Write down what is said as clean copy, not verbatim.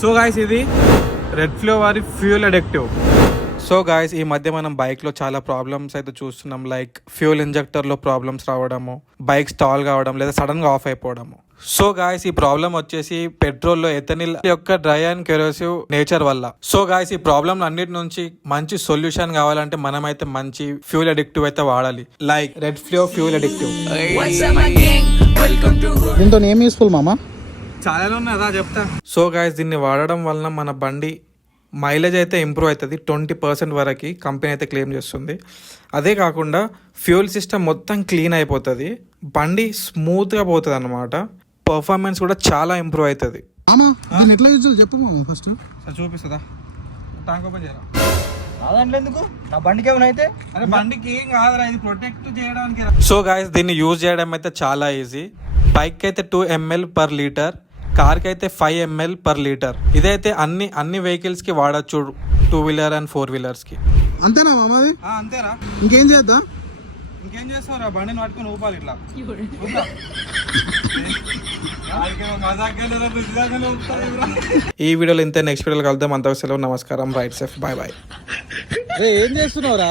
So guys ఇది red flow వారి fuel addictive. So guys ఈ మధ్య మనం బైక్లో చాలా ప్రాబ్లమ్స్ అయితే చూస్తున్నాం. లైక్ ఫ్యూయల్ ఇంజెక్టర్లో ప్రాబ్లమ్స్ రావడము, బైక్ స్టాల్ కావడం లేదా సడన్గా ఆఫ్ అయిపోవడము. సో గాయ్స్ ఈ ప్రాబ్లం వచ్చేసి పెట్రోల్లో ఎథనిల్ యొక్క డ్రై అండ్ కెరోసివ్ నేచర్ వల్ల. సో గాయ్స్ ఈ ప్రాబ్లం అన్నిటి నుంచి మంచి సొల్యూషన్ కావాలంటే మనమైతే మంచి ఫ్యూయల్ అడిక్టివ్ అయితే వాడాలి. Like red flow fuel addictive. దీంతో ఏం యూస్ఫుల్ మామా? చాలా ఉన్నాయి అదా చెప్తా. సో గాయ్స్ దీన్ని వాడడం వలన మన బండి మైలేజ్ అయితే ఇంప్రూవ్ అవుతుంది 20% వరకు కంపెనీ అయితే క్లెయిమ్ చేస్తుంది. అదే కాకుండా ఫ్యూయల్ సిస్టమ్ మొత్తం క్లీన్ అయిపోతుంది, బండి స్మూత్గా పోతుంది అన్నమాట. పర్ఫార్మెన్స్ కూడా చాలా ఇంప్రూవ్ అవుతుంది. ఎట్లా యూజ్ చెప్పు ఫస్ట్. చూపిస్తుందా? ట్యాంక్ ఓపెన్ చేయరా? అదంటే ఎందుకు? నా బండికి ఏమైనా అయితే అరే బండికి ఏం కాదురా, ఇది ప్రొటెక్ట్ చేయడానికి. సో గాయ్స్ దీన్ని యూజ్ చేయడం అయితే చాలా ఈజీ. బైక్ అయితే 2 ml per లీటర్, కార్కి అయితే 5 ml per లీటర్. ఇదైతే అన్ని వెహికల్స్ కి వాడచ్చు, 2 వీలర్ అండ్ 4 వీలర్స్ కి. అంతేనా మామది? అంతేరా, ఇంకేం చేద్దా? ఇంకేం చేస్తావురా? బండిని పట్టుకుని ఊపాలి ఇట్లా. ఈ వీడియోలో ఇంతే. నెక్స్ట్ వీడియోలో కలుద్దాం. అంతకు సెలవు, నమస్కారం, రైట్ సేఫ్, బాయ్ బాయ్. ఏం చేస్తున్నావురా?